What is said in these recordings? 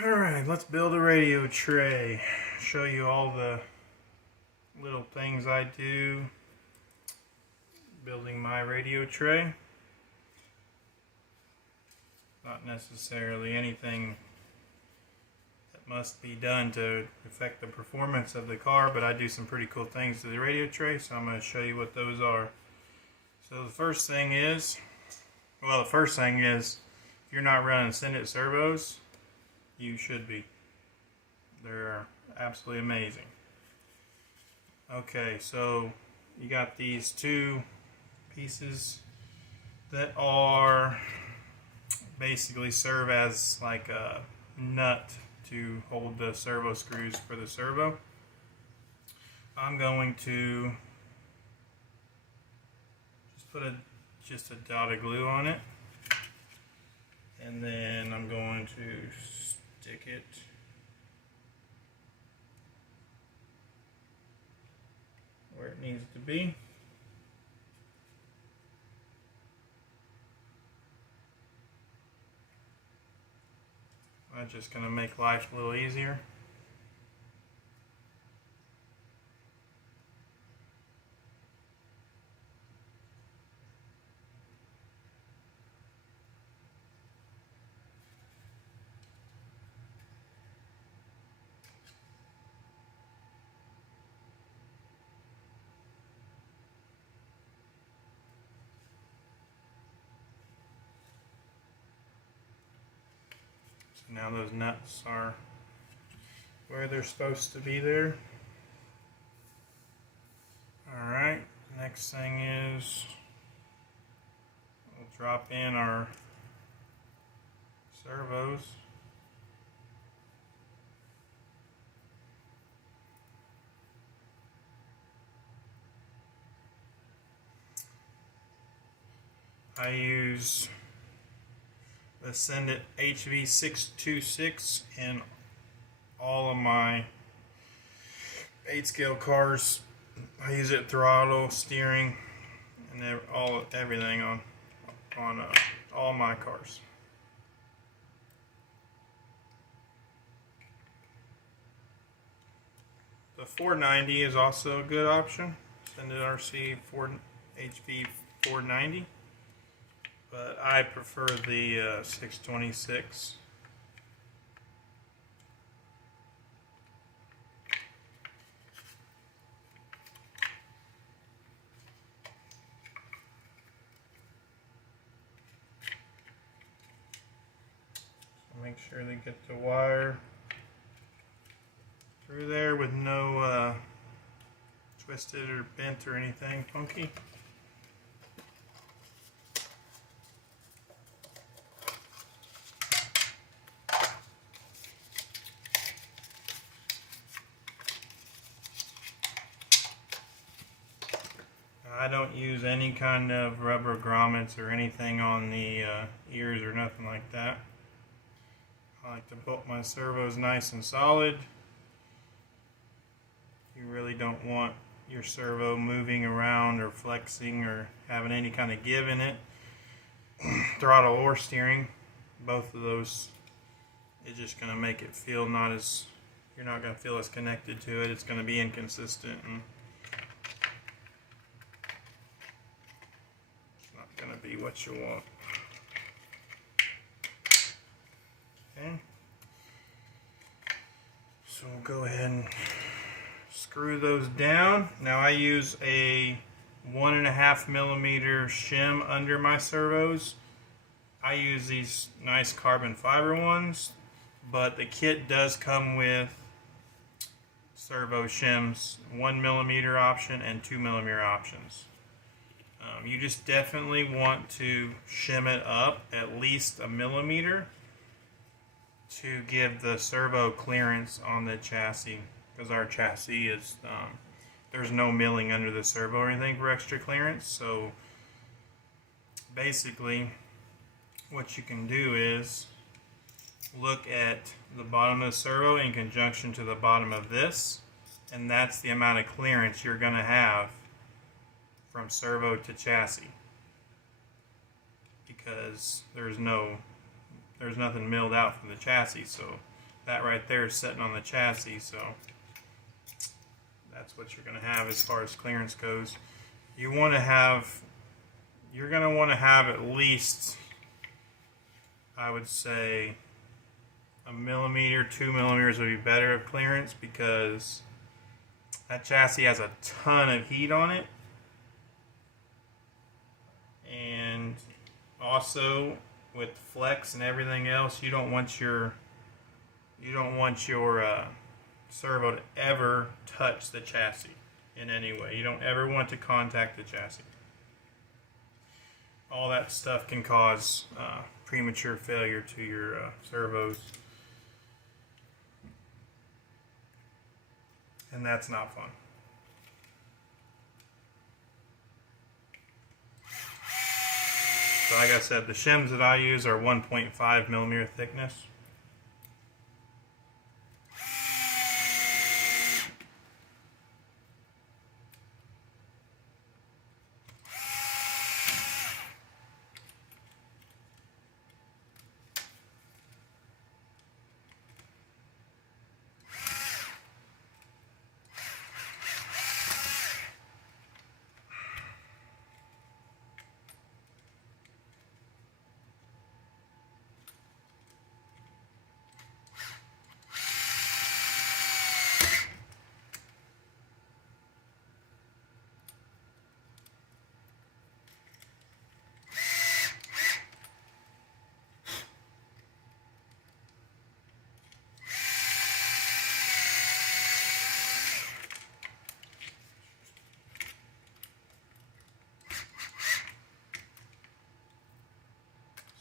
Alright, let's build a radio tray. Show you all the little things I do building my radio tray. Not necessarily anything that must be done to affect the performance of the car, but I do some pretty cool things to the radio tray, so I'm going to show you what those are. So the first thing is, if you're not running Servos, you should be. They're absolutely amazing. Okay, so you got these two pieces that are basically serve as like a nut to hold the servo screws for the servo. I'm going to just put a dot of glue on it, and then I'm going to stick it where it needs to be. That's just going to make life a little easier. Now those nuts are where they're supposed to be there. Alright, next thing is we'll drop in our servos. I use the Send It HV626 in all of my 8-scale cars. I use it throttle, steering, and everything on all my cars. The 490 is also a good option. Send It RC HV490. But I prefer the 626. So make sure they get the wire through there with no twisted or bent or anything funky. I don't use any kind of rubber grommets or anything on the ears or nothing like that. I like to bolt my servos nice and solid. You really don't want your servo moving around or flexing or having any kind of give in it. Throttle or steering, both of those, it's just going to make it feel you're not going to feel as connected to it. It's going to be inconsistent and going to be what you want. Okay, so we'll go ahead and screw those down. Now I use a 1.5 millimeter shim under my servos. I use these nice carbon fiber ones, but the kit does come with servo shims, 1 millimeter option and 2 millimeter options. You just definitely want to shim it up at least 1 millimeter to give the servo clearance on the chassis, because our chassis is there's no milling under the servo or anything for extra clearance. So basically what you can do is look at the bottom of the servo in conjunction to the bottom of this, and that's the amount of clearance you're going to have from servo to chassis, because there's nothing milled out from the chassis, so that right there is sitting on the chassis, so that's what you're going to have as far as clearance goes. You're going to want to have at least, I would say, 1 millimeter, 2 millimeters would be better of clearance, because that chassis has a ton of heat on it. And also with flex and everything else, you don't want your servo to ever touch the chassis in any way. You don't ever want to contact the chassis. All that stuff can cause premature failure to your servos, and that's not fun. So like I said, the shims that I use are 1.5 millimeter thickness.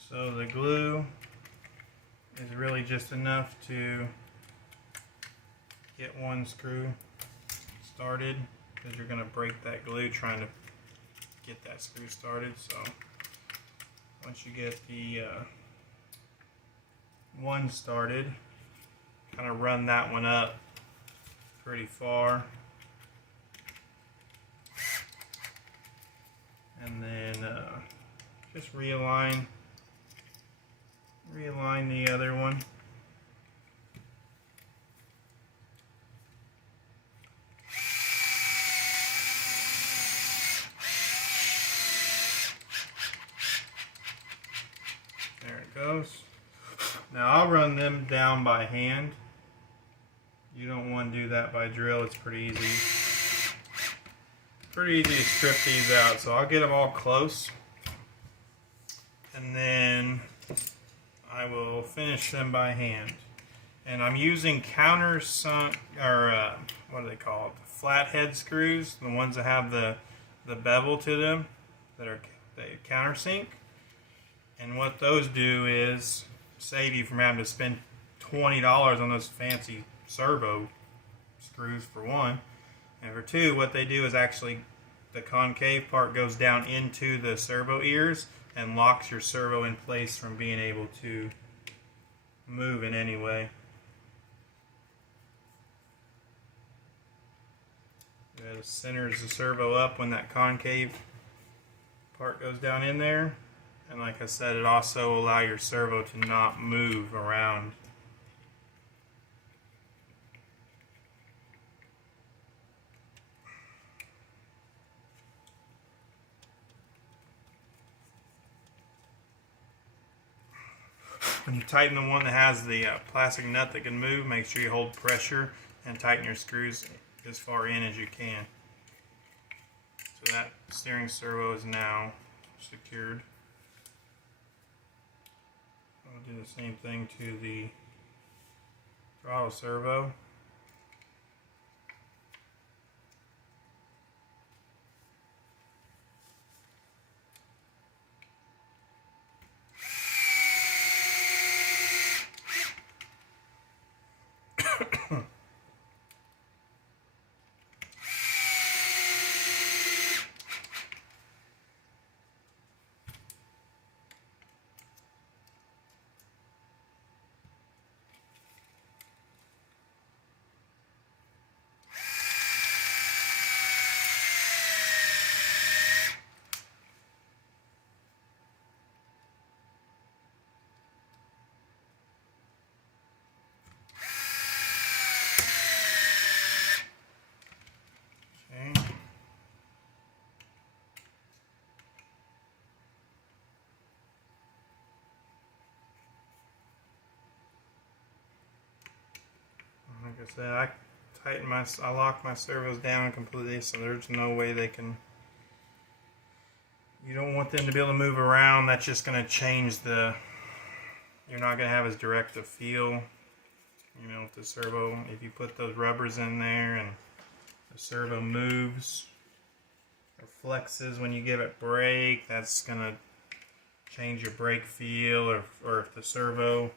So the glue is really just enough to get one screw started, because you're going to break that glue trying to get that screw started. So once you get the one started, kind of run that one up pretty far, and then just realign the other one. There it goes. Now I'll run them down by hand. You don't want to do that by drill. It's pretty easy. Pretty easy to strip these out. So I'll get them all close, and then I will finish them by hand. And I'm using countersunk, or what are they called? Flathead screws, the ones that have the bevel to them, that are they countersink. And what those do is save you from having to spend $20 on those fancy servo screws, for one. And for two, what they do is actually the concave part goes down into the servo ears and locks your servo in place from being able to move in any way. It centers the servo up when that concave part goes down in there. And like I said, it also allows your servo to not move around. When you tighten the one that has the plastic nut that can move, make sure you hold pressure and tighten your screws as far in as you can. So that steering servo is now secured. I'll do the same thing to the throttle servo. I said, I lock my servos down completely, so there's no way they can. You don't want them to be able to move around. That's just going to change the. You're not going to have as direct a feel. You know, with the servo, if you put those rubbers in there and the servo moves or flexes when you give it brake, that's going to change your brake feel. Or if the servo,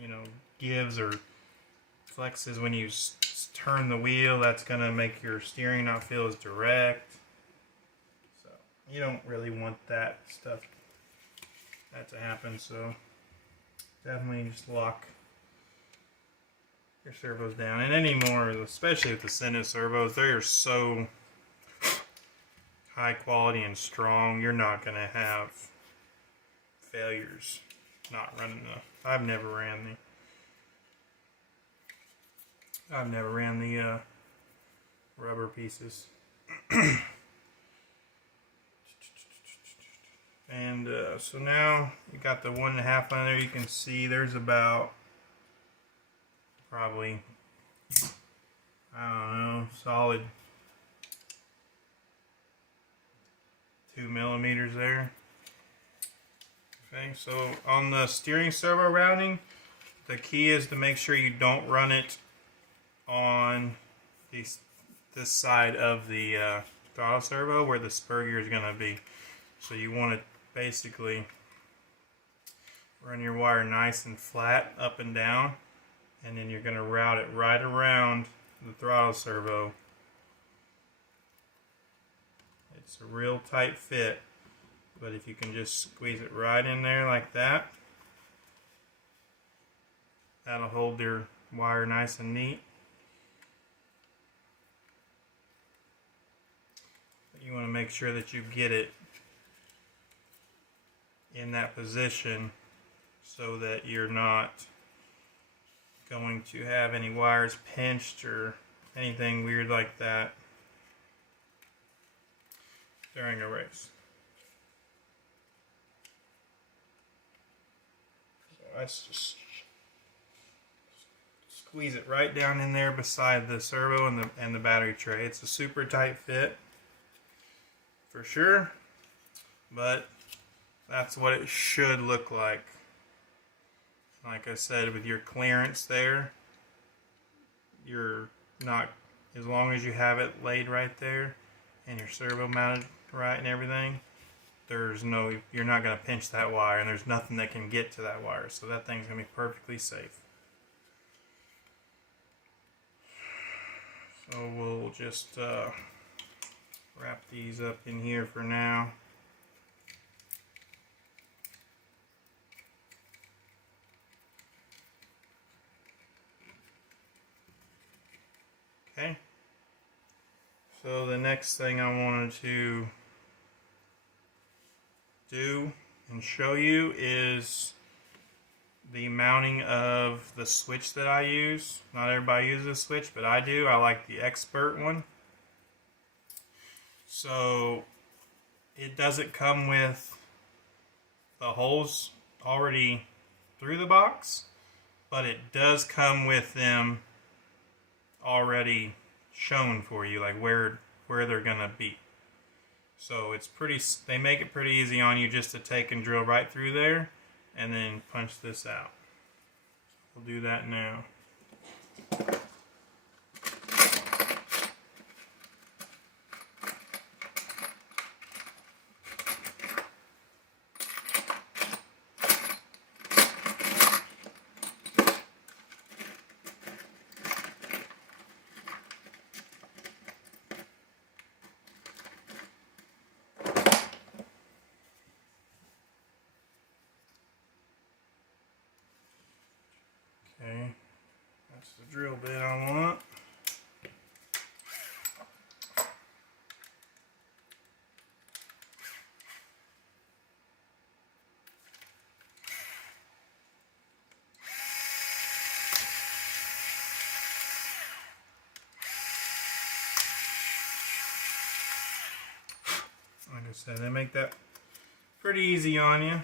you know, gives or flexes when you turn the wheel, that's going to make your steering not feel as direct. So you don't really want that to happen. So definitely just lock your servos down. And anymore, especially with the Senna servos, they are so high quality and strong, you're not going to have failures not running the. I've never ran the rubber pieces. And so now you got the 1.5 on there. You can see there's about probably, I don't know, solid 2 millimeters there. Okay, so on the steering servo routing, the key is to make sure you don't run it on this side of the throttle servo where the spur gear is going to be. So you want to basically run your wire nice and flat up and down, and then you're going to route it right around the throttle servo. It's a real tight fit, but if you can just squeeze it right in there like that, that'll hold your wire nice and neat. You want to make sure that you get it in that position so that you're not going to have any wires pinched or anything weird like that during a race. So I just squeeze it right down in there beside the servo and the battery tray. It's a super tight fit for sure, but that's what it should look like. Like I said, with your clearance there, you're not, as long as you have it laid right there and your servo mounted right and everything, you're not going to pinch that wire, and there's nothing that can get to that wire, so that thing's going to be perfectly safe. So we'll just wrap these up in here for now. Okay, so the next thing I wanted to do and show you is the mounting of the switch that I use. Not everybody uses a switch, but I do. I like the Expert one. So it doesn't come with the holes already through the box, but it does come with them already shown for you, like where they're gonna be. So it's they make it pretty easy on you just to take and drill right through there and then punch this out. We'll do that now. Okay, that's the drill bit I want. Like I said, they make that pretty easy on you.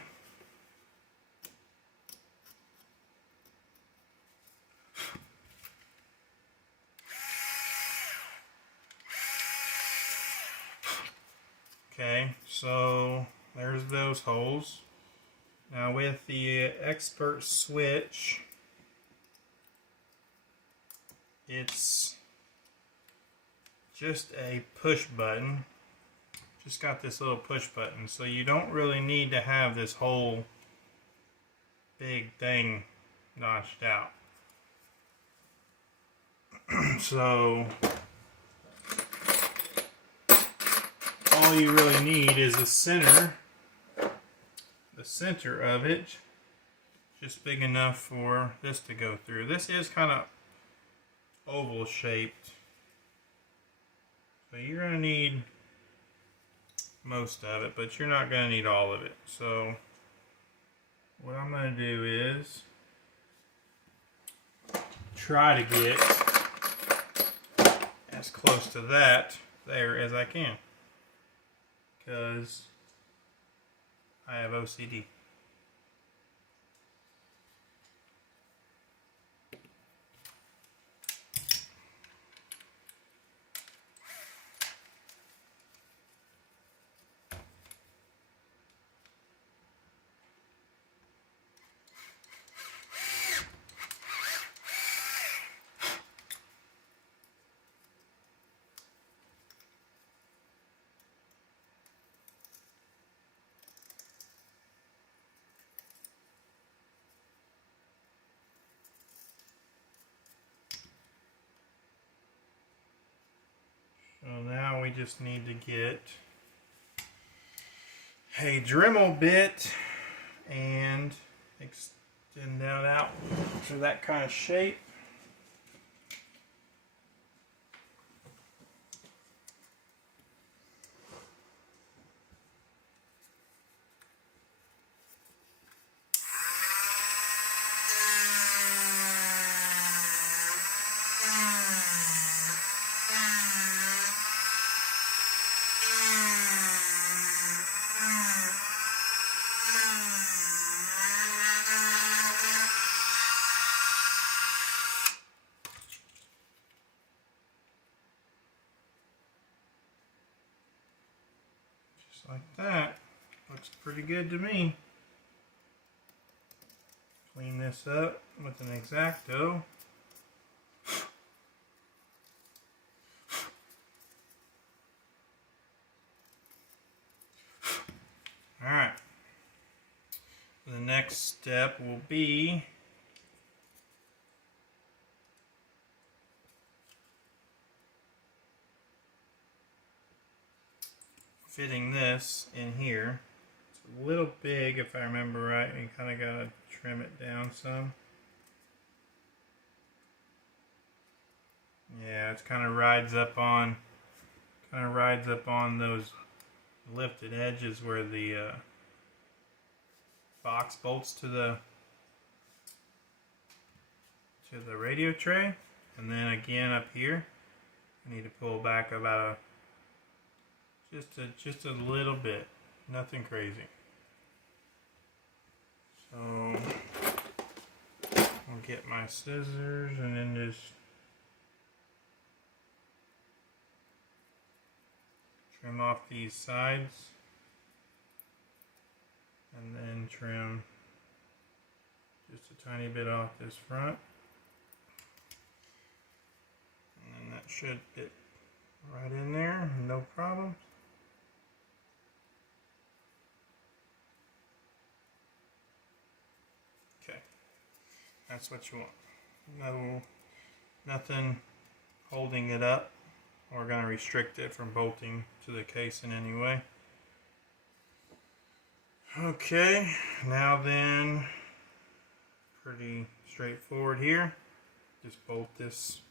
Okay, so there's those holes. Now with the expert switch, it's just a push button. Just got this little push button, so you don't really need to have this whole big thing notched out. So all you really need is the center of it, just big enough for this to go through. This is kind of oval shaped, so you're going to need most of it, but you're not going to need all of it. So what I'm going to do is try to get as close to that there as I can, because I have OCD. So now we just need to get a Dremel bit and extend that out to that kind of shape. Like that. Looks pretty good to me. Clean this up with an X-Acto. Alright. The next step will be fitting this in here. It's a little big if I remember right. You kind of got to trim it down some. Yeah, it kind of rides up on those lifted edges where the box bolts to the radio tray, and then again up here I need to pull back about just a little bit, nothing crazy. So I'll get my scissors and then just trim off these sides, and then trim just a tiny bit off this front, and then that should fit right in there, no problem. Okay, that's what you want. Nothing holding it up. We're going to restrict it from bolting to the case in any way. Okay, now then, pretty straightforward here. Just bolt this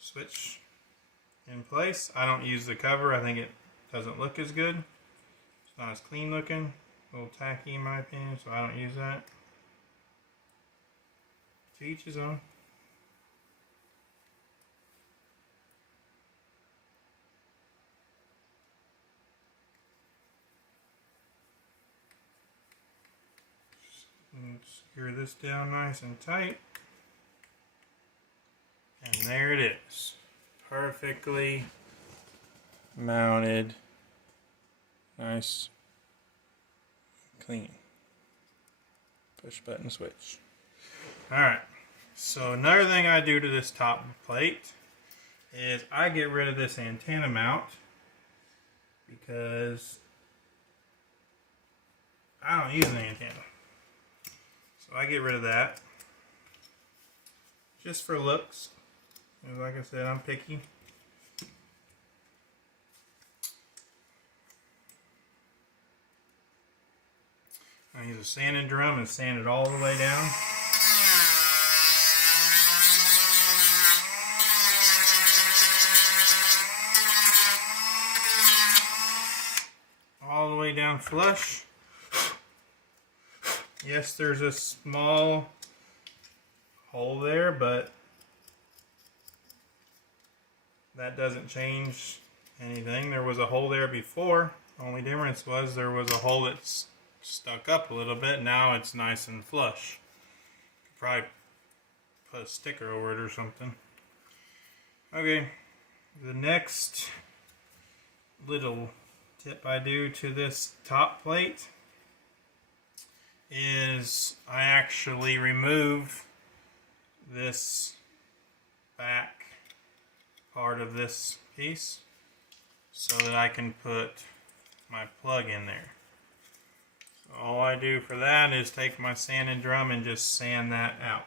switch in place. I don't use the cover. I think it doesn't look as good. It's not as clean looking. A little tacky in my opinion, so I don't use that. To each his own. And secure this down nice and tight, and there it is, perfectly mounted Nice, clean. Push button switch. Alright, so another thing I do to this top plate is I get rid of this antenna mount because I don't use an antenna. So I get rid of that just for looks. Like I said, I'm picky. I use a sanding drum and sand it all the way down. All the way down flush. Yes, there's a small hole there, but that doesn't change anything. There was a hole there before. The only difference was there was a hole that's stuck up a little bit. Now it's nice and flush. Probably put a sticker over it or something. Okay, the next little tip I do to this top plate is I actually remove this back part of this piece so that I can put my plug in there. So all I do for that is take my sanding drum and just sand that out.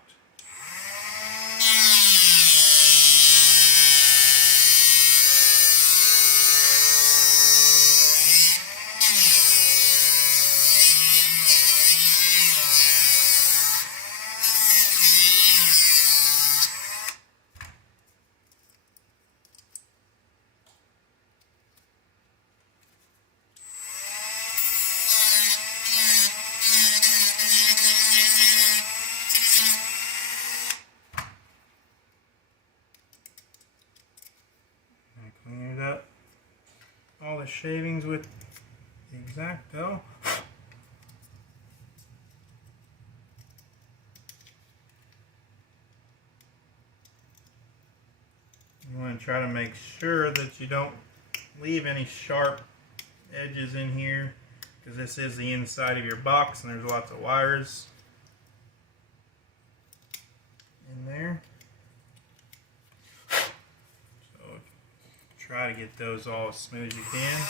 Clean up all the shavings with the X-Acto. You want to try to make sure that you don't leave any sharp edges in here, because this is the inside of your box and there's lots of wires in there. Try to get those all as smooth as you can.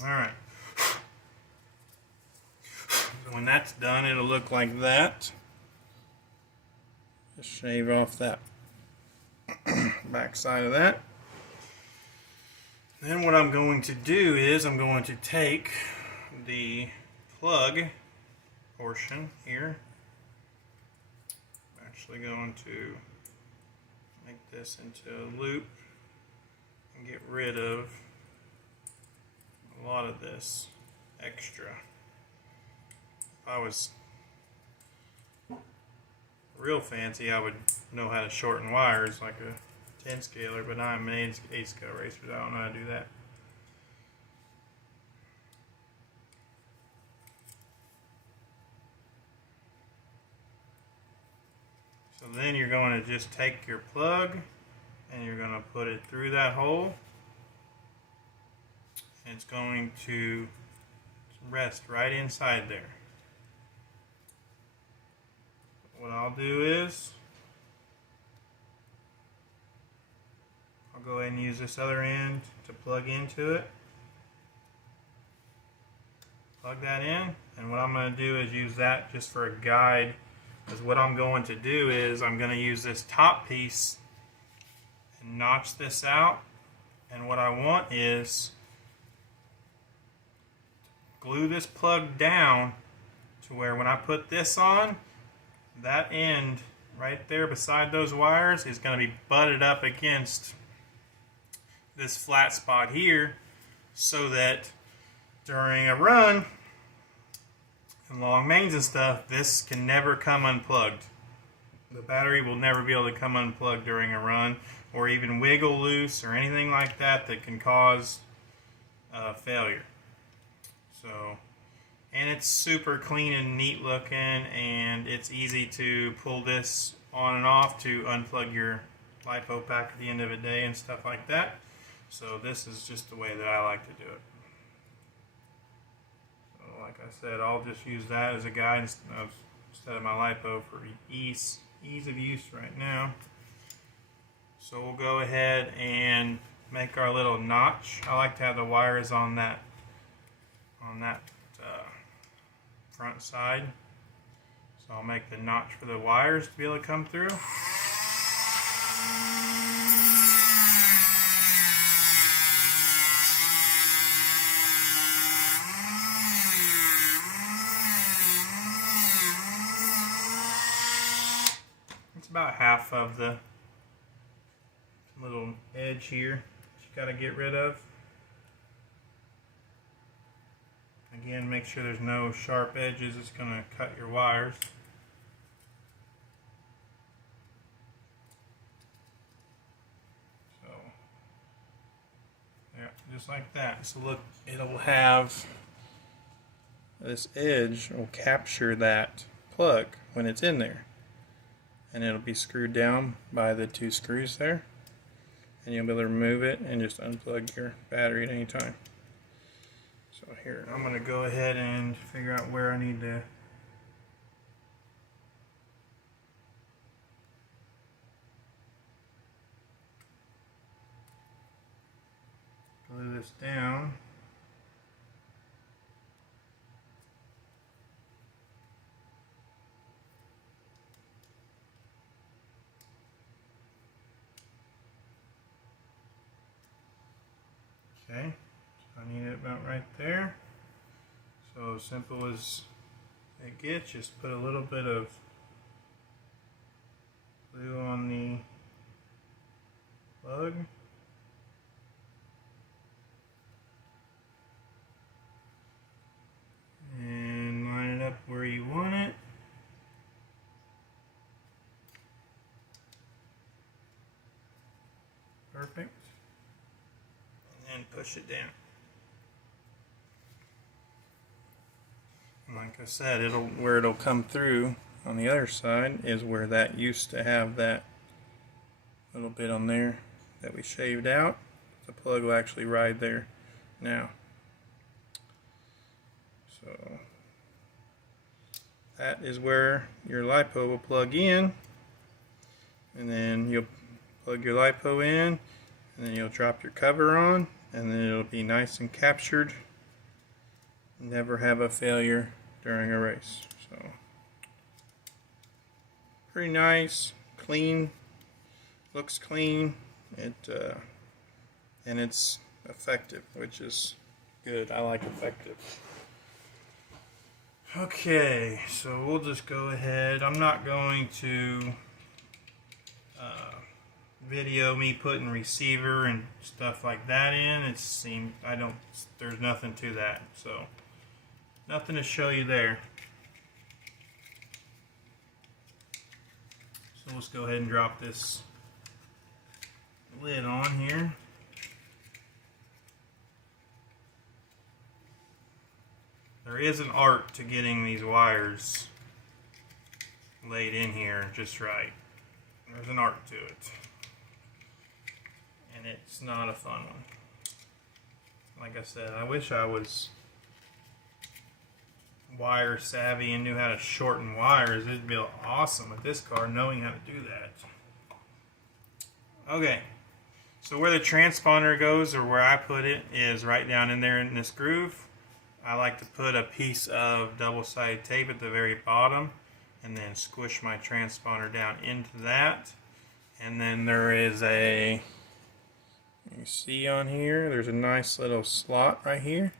Alright, so when that's done, it'll look like that. Just shave off that back side of that. Then what I'm going to do is I'm going to take the plug portion here. I'm actually going to make this into a loop and get rid of a lot of this extra. If I was real fancy, I would know how to shorten wires like a 10 scaler, but I'm an 8 scale racer, so I don't know how to do that. So then you're going to just take your plug and you're going to put it through that hole. It's going to rest right inside there. What I'll do is I'll go ahead and use this other end to plug into it. Plug that in, and what I'm going to do is use that just for a guide, because what I'm going to do is I'm going to use this top piece and notch this out, and what I want is glue this plug down to where when I put this on, that end right there beside those wires is going to be butted up against this flat spot here, so that during a run and long mains and stuff, this can never come unplugged. The battery will never be able to come unplugged during a run, or even wiggle loose or anything like that that can cause failure. So, and it's super clean and neat looking, and it's easy to pull this on and off to unplug your LiPo pack at the end of the day and stuff like that. So this is just the way that I like to do it. So like I said, I'll just use that as a guide instead of my LiPo for ease of use right now. So we'll go ahead and make our little notch. I like to have the wires on that front side. So I'll make the notch for the wires to be able to come through. It's about half of the little edge here that you got to get rid of. Again, make sure there's no sharp edges. It's going to cut your wires. So, yeah, just like that. So look, it'll have this edge will capture that plug when it's in there. And it'll be screwed down by the two screws there. And you'll be able to remove it and just unplug your battery at any time. So here, I'm going to go ahead and figure out where I need to glue this down. Okay, so I need it about right there. So as simple as it gets, just put a little bit of glue on the plug. And line it up where you want it. Perfect. And push it down. And like I said, where it'll come through on the other side is where that used to have that little bit on there that we shaved out. The plug will actually ride there now. So that is where your LiPo will plug in, and then you'll plug your LiPo in, and then you'll drop your cover on, and then it'll be nice and captured. Never have a failure during a race. So pretty nice, clean, looks clean. And it's effective, which is good. I like effective. Okay, so we'll just go ahead. I'm not going to video me putting receiver and stuff like that in. There's nothing to that, so nothing to show you there. So let's go ahead and drop this lid on here. There is an art to getting these wires laid in here just right. There's an art to it. And it's not a fun one. Like I said, I wish I was wire savvy and knew how to shorten wires. It'd be awesome with this car knowing how to do that. Okay, so where the transponder goes, or where I put it, is right down in there in this groove. I like to put a piece of double-sided tape at the very bottom and then squish my transponder down into that. And then there is you see on here, there's a nice little slot right here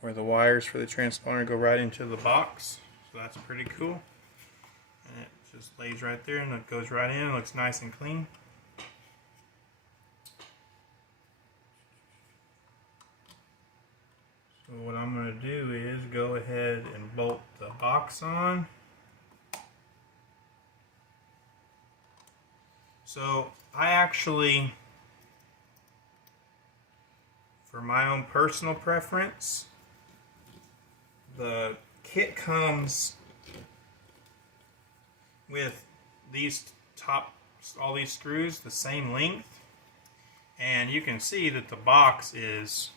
where the wires for the transponder go right into the box. So that's pretty cool. And it just lays right there and it goes right in. It looks nice and clean. So what I'm going to do is go ahead and bolt the box on. So I actually, for my own personal preference, the kit comes with all these screws the same length, and you can see that the box is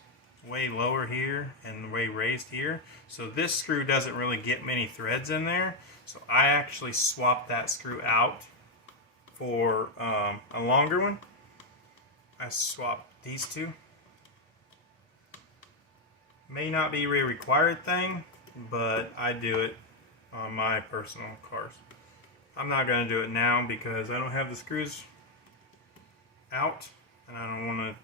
way lower here and way raised here, so this screw doesn't really get many threads in there. So I actually swapped that screw out for a longer one. I swapped these two. May not be a required thing, but I do it on my personal cars. I'm not going to do it now because I don't have the screws out and I don't want to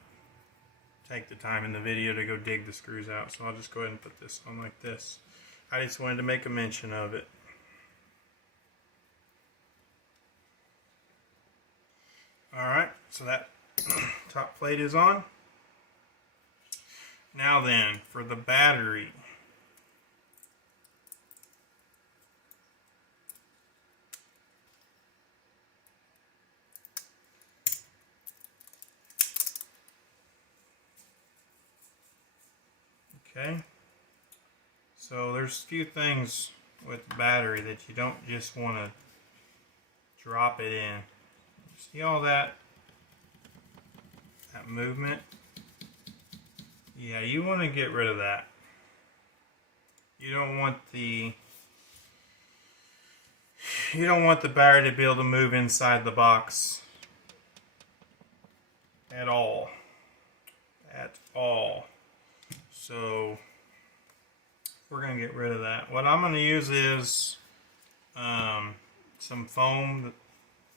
take the time in the video to go dig the screws out, so I'll just go ahead and put this on like this. I just wanted to make a mention of it. Alright, so that top plate is on. Now then, for the battery. Okay, so there's a few things with the battery that you don't just want to drop it in. See all that movement? Yeah, you want to get rid of that. You don't want the battery to be able to move inside the box at all. At all. So we're going to get rid of that. What I'm going to use is some foam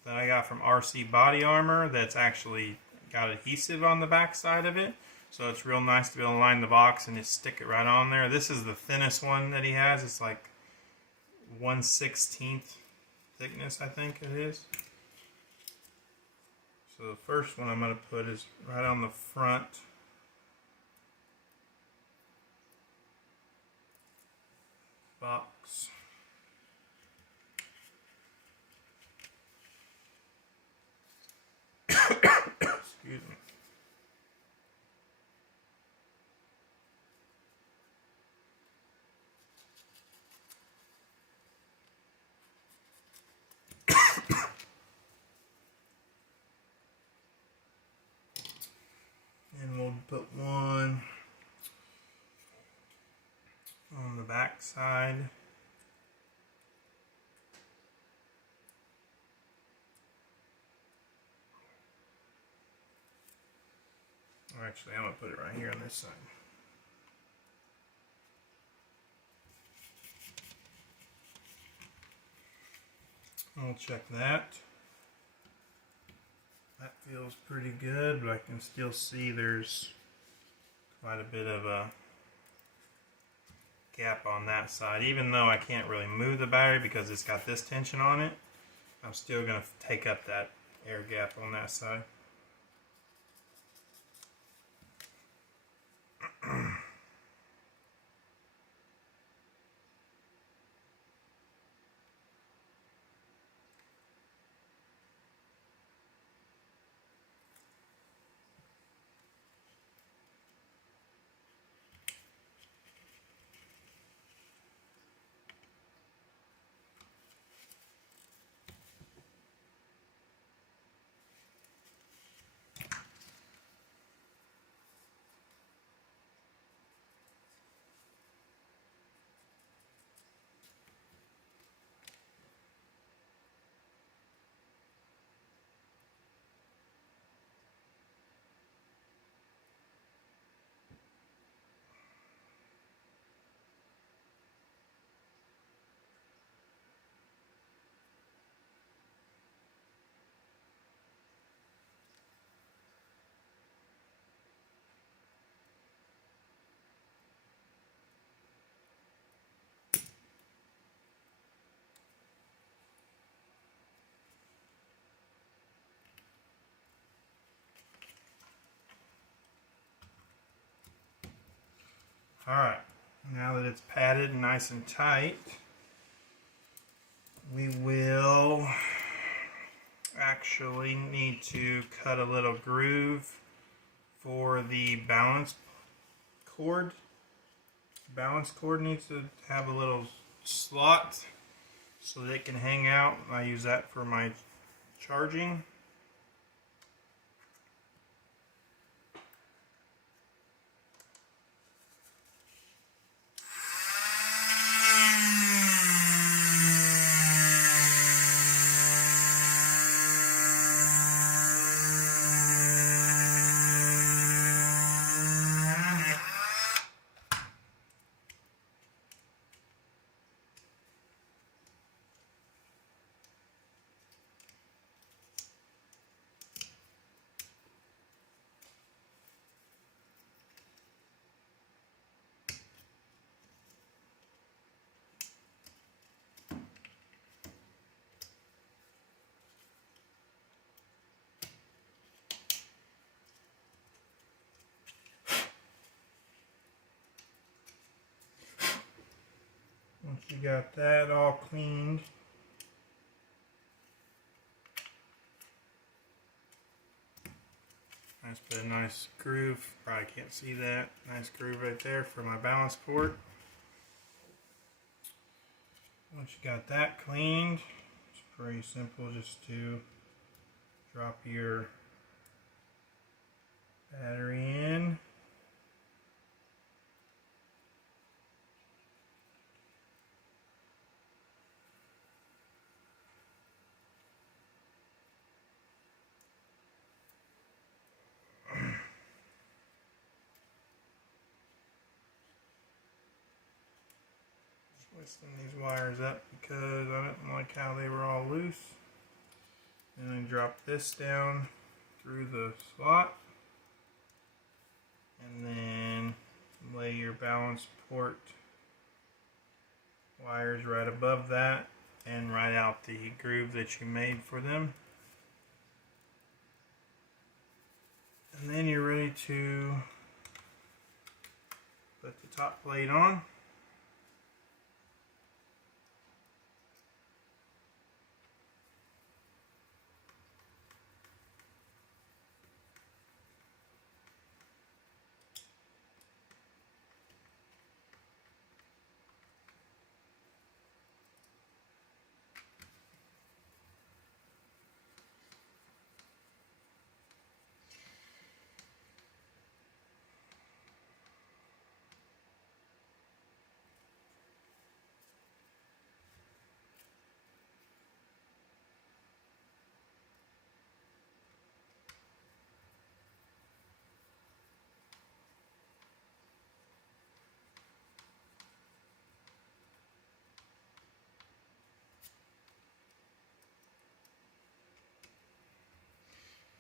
that I got from RC Body Armor that's actually got adhesive on the back side of it. So it's real nice to be able to line the box and just stick it right on there. This is the thinnest one that he has. It's like 1/16 thickness, I think it is. So the first one I'm going to put is right on the front. Box. Excuse me. And we'll put one on the back side. Actually, I'm going to put it right here on this side. I'll check that. That feels pretty good, but I can still see there's quite a bit of a gap on that side. Even though I can't really move the battery because it's got this tension on it, I'm still going to take up that air gap on that side. Alright, now that it's padded and nice and tight, we will actually need to cut a little groove for the balance cord. The balance cord needs to have a little slot so that it can hang out. I use that for my charging. Once you got that all cleaned, I just put a nice groove, probably can't see that, nice groove right there for my balance port. Once you got that cleaned, it's pretty simple just to drop your battery in. Twisting these wires up because I didn't like how they were all loose. And then drop this down through the slot. And then lay your balance port wires right above that and right out the groove that you made for them. And then you're ready to put the top plate on.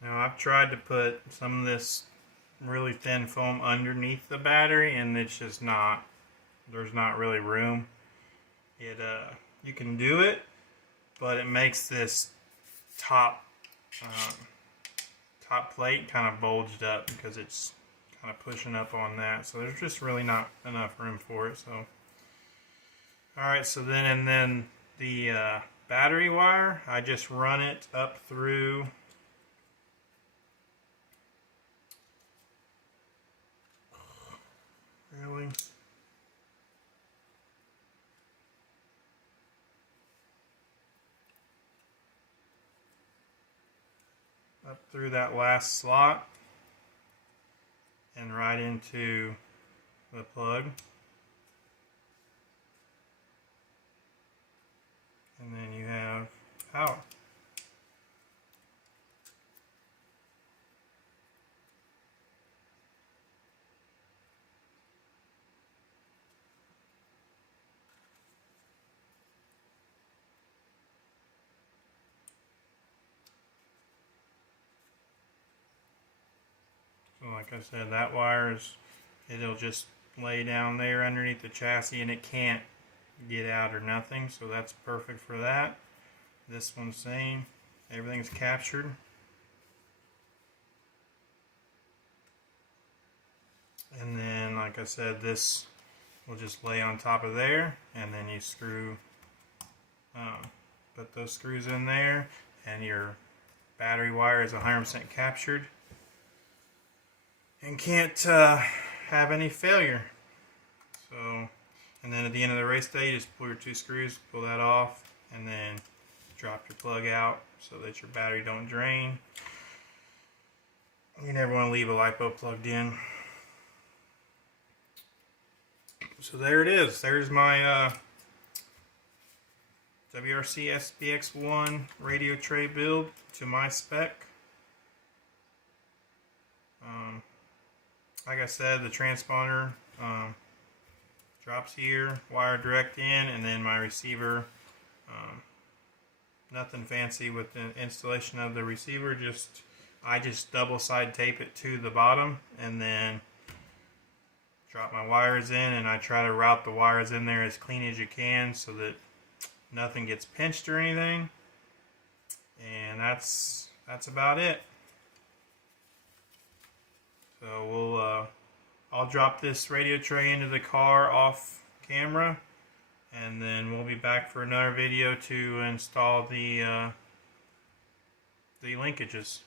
Now I've tried to put some of this really thin foam underneath the battery and it's just not, there's not really room. You can do it, but it makes this top plate kind of bulged up because it's kind of pushing up on that. So there's just really not enough room for it. So, alright, so then the battery wire, I just run it up through really up through that last slot and right into the plug. And then you have power. So like I said, that wire it'll just lay down there underneath the chassis and it can't get out or nothing, so that's perfect for that. This one's same, everything's captured. And then like I said, this will just lay on top of there, and then you screw, put those screws in there, and your battery wire is 100% captured and can't have any failure. So, and then at the end of the race day, you just pull your 2 screws, pull that off, and then drop your plug out so that your battery don't drain. You never want to leave a LiPo plugged in. So there it is. There's my WRC SBX-1 radio tray build to my spec. Like I said, the transponder drops here, wire direct in, and then my receiver. Nothing fancy with the installation of the receiver. I just double side tape it to the bottom, and then drop my wires in, and I try to route the wires in there as clean as you can so that nothing gets pinched or anything. And that's about it. So I'll drop this radio tray into the car off camera, and then we'll be back for another video to install the linkages.